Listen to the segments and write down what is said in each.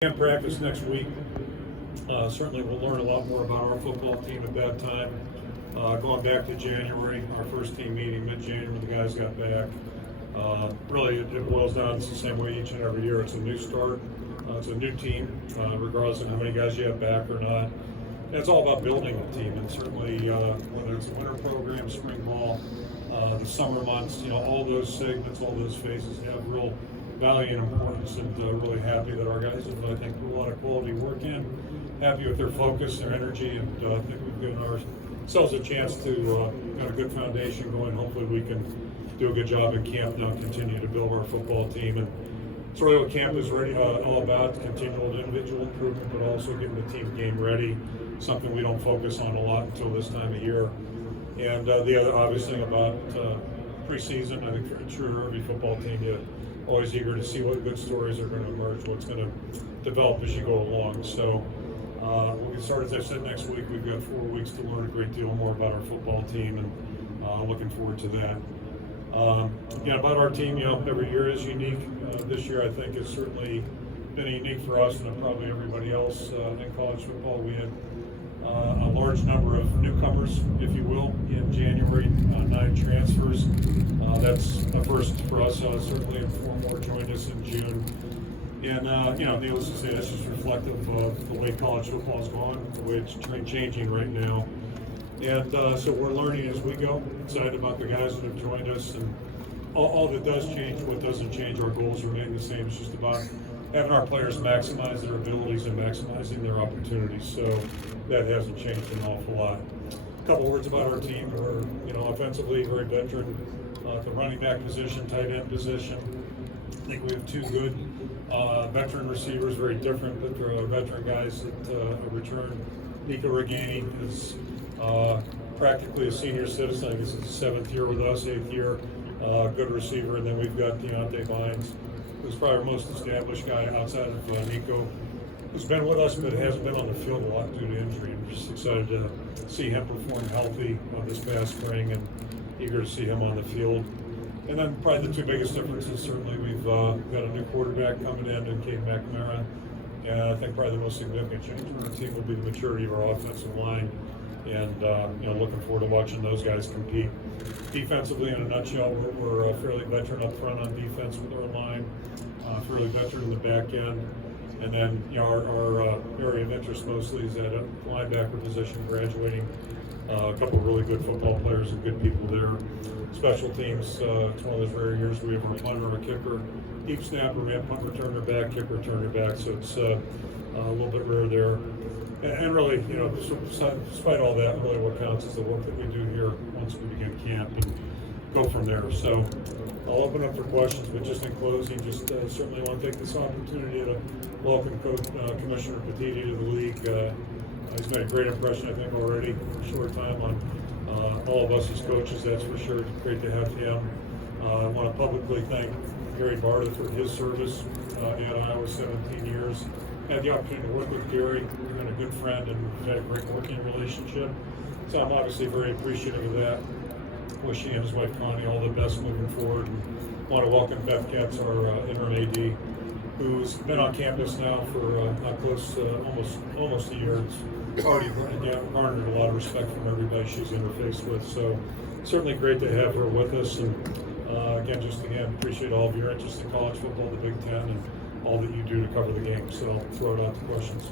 Camp practice next week. Certainly we'll learn a lot more about our football team at that time. Going back to January, our first team meeting, mid-January, the guys got back. Really, it boils down, it's the same way each and every year. It's a new start. It's a new team, regardless of how many guys you have back or not. And it's all about building a team, and certainly whether it's a winter program, spring ball, the summer months, all those segments, all those phases have real value and importance, and really happy that our guys have, I think, put a lot of quality work in. Happy with their focus, their energy, and I think we've given ourselves a chance to got a good foundation going. Hopefully we can do a good job at camp now, continue to build our football team. And it's really what camp is ready, all about, continual individual improvement, but also getting the team game ready, something we don't focus on a lot until this time of year. And the other obvious thing about preseason, I think for sure every football team, you're always eager to see what good stories are going to emerge, what's going to develop as you go along. So we'll get started, as I said, next week. We've got 4 weeks to learn a great deal more about our football team, and looking forward to that. About our team, every year is unique. This year, I think, has certainly been unique for us and probably everybody else in college football. We had a large number of newcomers, if you will, in January, 9 transfers. That's a first for us, certainly, and 4 more joined us in June. And, needless to say, this is reflective of the way college football is going, the way it's changing right now. And so we're learning as we go, excited about the guys that have joined us, and all that does change, what doesn't change, our goals remain the same. It's just about having our players maximize their abilities and maximizing their opportunities. So that hasn't changed an awful lot. A couple words about our team. We're, offensively very veteran. The running back position, tight end position. I think we have 2 good veteran receivers, very different, but they're veteran guys that return. Nico Regani is practically a senior citizen. I guess it's his 7th year with us, 8th year. Good receiver. And then we've got Deontay Vines, who's probably our most established guy outside of Nico, who's been with us but hasn't been on the field a lot due to injury. I'm just excited to see him perform healthy this past spring, and eager to see him on the field. And then probably the 2 biggest differences, certainly we've got a new quarterback coming in Cade McNamara, and I think probably the most significant change in our team will be the maturity of our offensive line, and looking forward to watching those guys compete. Defensively, in a nutshell, we're fairly veteran up front on defense with our line, fairly veteran in the back end, and then our area of interest mostly is at a linebacker position, graduating a couple of really good football players and good people there. Special teams, it's one of those rare years we have our punter, a kicker, deep snapper, we have punt returner back, kick returner back, so it's a little bit rare there. And really, despite all that, really what counts is the work that we do here once we begin camp and go from there. So I'll open up for questions, but just in closing, just certainly want to take this opportunity to welcome Commissioner Petiti to the league. He's made a great impression, I think, already in a short time on all of us as coaches, that's for sure. It's great to have him. I want to publicly thank Gary Barta for his service at Iowa, 17 years. Had the opportunity to work with Gary. He's been a good friend, and we've had a great working relationship. So I'm obviously very appreciative of that. Wish he and his wife Connie all the best moving forward. And want to welcome Beth Katz, our interim AD, who's been on campus now for almost a year. It's already garnered a lot of respect from everybody she's interfaced with. So certainly great to have her with us. And again, appreciate all of your interest in college football, the Big Ten, and all that you do to cover the game. So I'll throw it out to questions.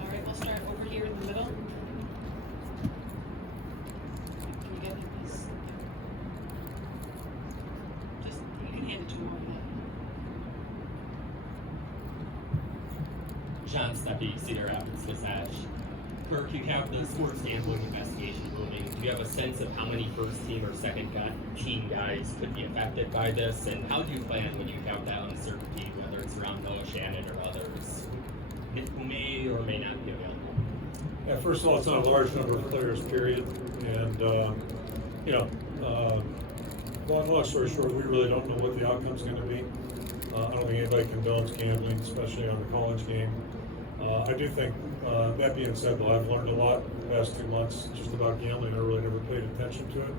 All right, we'll start over here in the middle. Can you get me, please? Just, you can hand it to him. John Steppe, Cedar Rapids, Wasatch. Kirk, you have the sports gambling investigation looming. Do you have a sense of how many first team or second team guys could be affected by this? And how do you plan when you have that uncertainty, whether it's around Noah Shannon or others, who may or may not be available? Yeah, first of all, it's not a large number of players, period. And, long story short, we really don't know what the outcome's going to be. I don't think anybody condones gambling, especially on the college game. I do think, that being said, though, I've learned a lot the past 2 months just about gambling. I really never paid attention to it,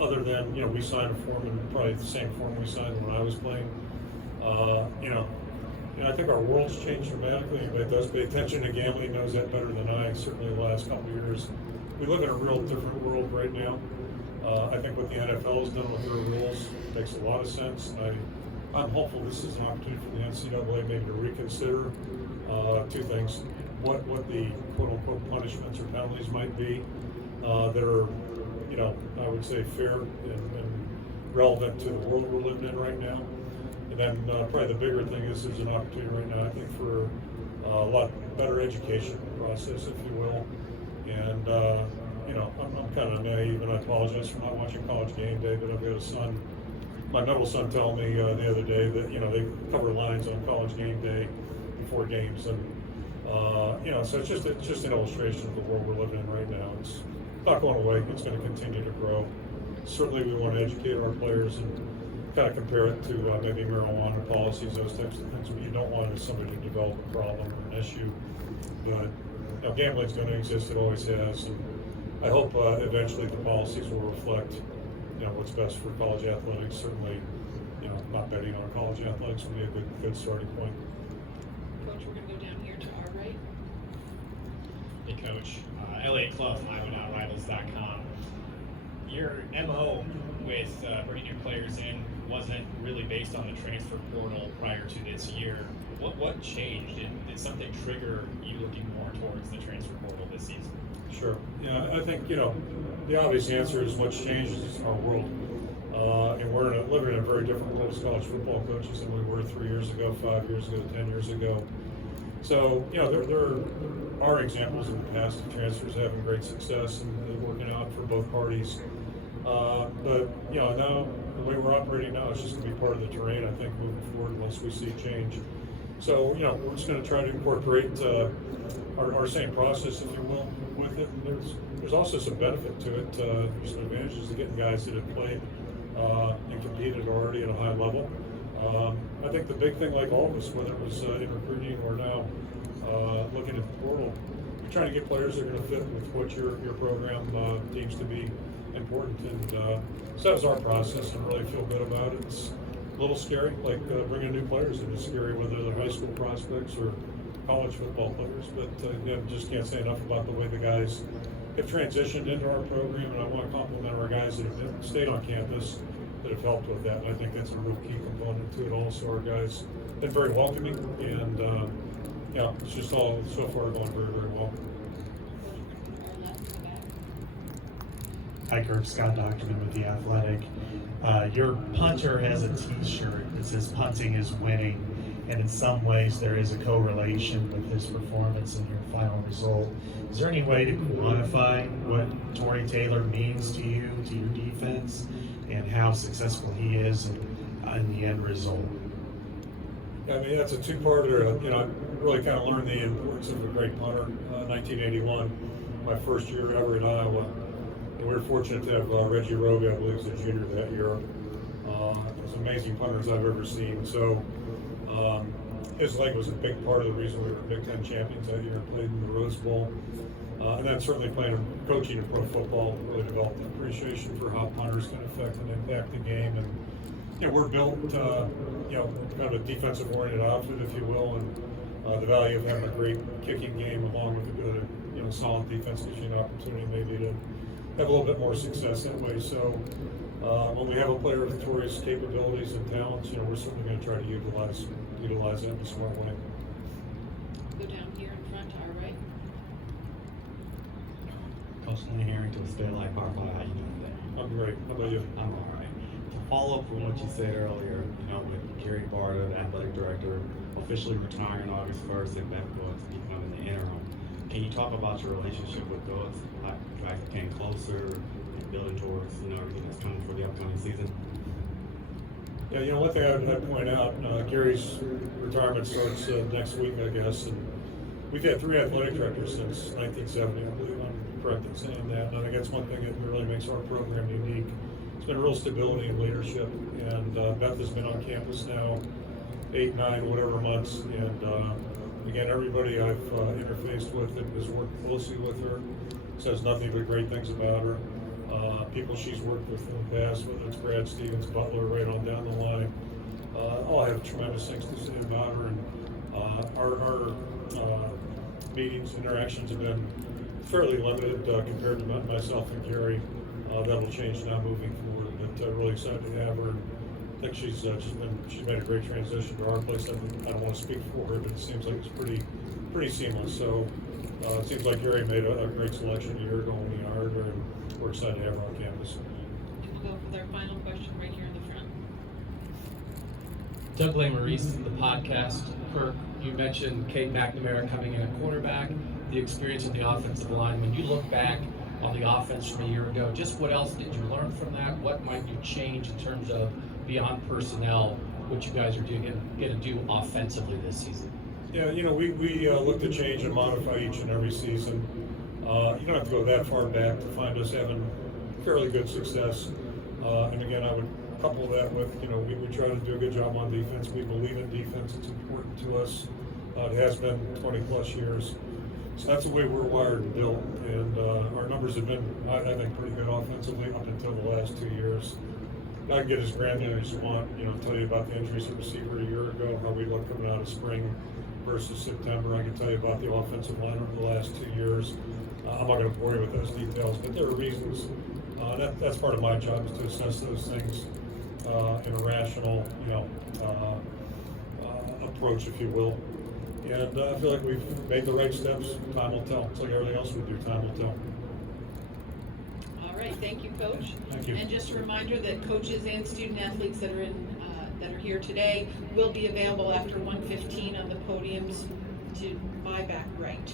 other than, we signed a form, and probably the same form we signed when I was playing. I think our world's changed dramatically. Anybody that does pay attention to gambling knows that better than I, certainly the last couple of years. We live in a real different world right now. I think what the NFL has done with their rules makes a lot of sense. I'm hopeful this is an opportunity for the NCAA maybe to reconsider two things. What the quote-unquote punishments or penalties might be that are, I would say fair and relevant to the world we're living in right now. And then probably the bigger thing is there's an opportunity right now, I think, for a lot better education process, if you will. And, I'm kind of naive, and I apologize for not watching College Game Day, but I've got a son, my middle son, telling me the other day that, they cover lines on College Game Day before games. And, so it's just an illustration of the world we're living in right now. It's not going away. It's going to continue to grow. Certainly we want to educate our players and kind of compare it to maybe marijuana policies, those types of things. What you don't want is somebody to develop a problem or an issue. But gambling's going to exist; it always has. And I hope eventually the policies will reflect, what's best for college athletics. Certainly, not betting on college athletics would be a good starting point. Coach, we're going to go down here to our right. Hey, Coach. Elliot Clough, live.rivals.com. Your MO with bringing your players in wasn't really based on the transfer portal prior to this year. What changed? Did something trigger you looking more towards the transfer portal this season? Sure. Yeah, I think, the obvious answer is what's changed is our world. And we're living in a very different world as college football coaches than we were 3 years ago, 5 years ago, 10 years ago. So, there are examples in the past of transfers having great success and working out for both parties. But, now the way we're operating now is just going to be part of the terrain, I think, moving forward once we see change. So, we're just going to try to incorporate our same process, if you will, with it. And there's also some benefit to it. There's some advantages to getting guys that have played and competed already at a high level. I think the big thing, like all of us, whether it was in recruiting or now looking at the portal, you're trying to get players that are going to fit with what your program deems to be important. And so that was our process, and really feel good about it. It's a little scary, like bringing new players in. It's scary whether they're high school prospects or college football players, but again, just can't say enough about the way the guys have transitioned into our program, and I want to compliment our guys that have stayed on campus that have helped with that. And I think that's a real key component to it also. Our guys have been very welcoming, and it's just all so far going very, very well. Our left in the back. Hi, Kirk. Scott Doctorman with The Athletic. Your punter has a T-shirt that says punting is winning, and in some ways there is a correlation with his performance and your final result. Is there any way to quantify what Tory Taylor means to you, to your defense, and how successful he is in the end result? Yeah, I mean, that's a two-parter. I really kind of learned the importance of a great punter. 1981, my first year ever at Iowa. And we were fortunate to have Reggie Rogue, I believe, was a junior that year. As amazing punters I've ever seen. So his leg was a big part of the reason we were Big Ten champions that year and played in the Rose Bowl. And then certainly coaching in pro football really developed an appreciation for how punters can affect and impact the game. And we're built, kind of a defensive-oriented outfit, if you will, and the value of having a great kicking game along with a good, solid defense gives you an opportunity maybe to have a little bit more success that way. So when we have a player with Tory's capabilities and talents, we're certainly going to try to utilize that in a smart way. Go down here in front to our right. Coach Lynn Harrington with State Life Bar. How you doing today? I'm great. How about you? I'm all right. To follow up from what you said earlier, with Gary Barta, the athletic director, officially retiring August 1st and Beth Goods becoming the interim, can you talk about your relationship with Goods? How you guys came closer and building towards everything that's coming for the upcoming season? Yeah, one thing I'd point out, Gary's retirement starts next week, I guess, and we've had 3 athletic directors since 1970, I believe I'm correct in saying that, and I think that's one thing that really makes our program unique. It's been real stability and leadership, and Beth has been on campus now 8, 9, whatever months, and again, everybody I've interfaced with and has worked closely with her says nothing but great things about her. People she's worked with in the past, whether it's Brad Stevens, Butler, right on down the line, all have tremendous things to say about her, and Our meetings, interactions have been fairly limited compared to myself and Gary. That'll change now moving forward, but really excited to have her. I think she's made a great transition to our place. I don't want to speak for her, but it seems like it's pretty seamless. So it seems like Gary made a great selection a year ago when we hired her, and we're excited to have her on campus. And we'll go with our final question right here in the front. Doug Maurice, the podcast. Kirk, you mentioned Kate McNamara coming in at quarterback, the experience of the offensive line. When you look back on the offense from a year ago, just what else did you learn from that? What might you change in terms of beyond personnel, what you guys are going to do offensively this season? Yeah, we look to change and modify each and every season. You don't have to go that far back to find us having fairly good success. And again, I would couple that with, we try to do a good job on defense. We believe in defense. It's important to us. It has been 20 plus years. So that's the way we're wired and built. And our numbers have been, I think, pretty good offensively up until the last 2 years. I can get as granular as you want, tell you about the injuries at receiver a year ago, how we looked coming out of spring versus September. I can tell you about the offensive line over the last 2 years. I'm not going to bore you with those details, but there are reasons. That's part of my job, is to assess those things in a rational, approach, if you will. And I feel like we've made the right steps. Time will tell. It's like everything else we do. Time will tell. All right, thank you, Coach. Thank you. And just a reminder that coaches and student athletes that are here today will be available after 1:15 on the podiums to buy back right.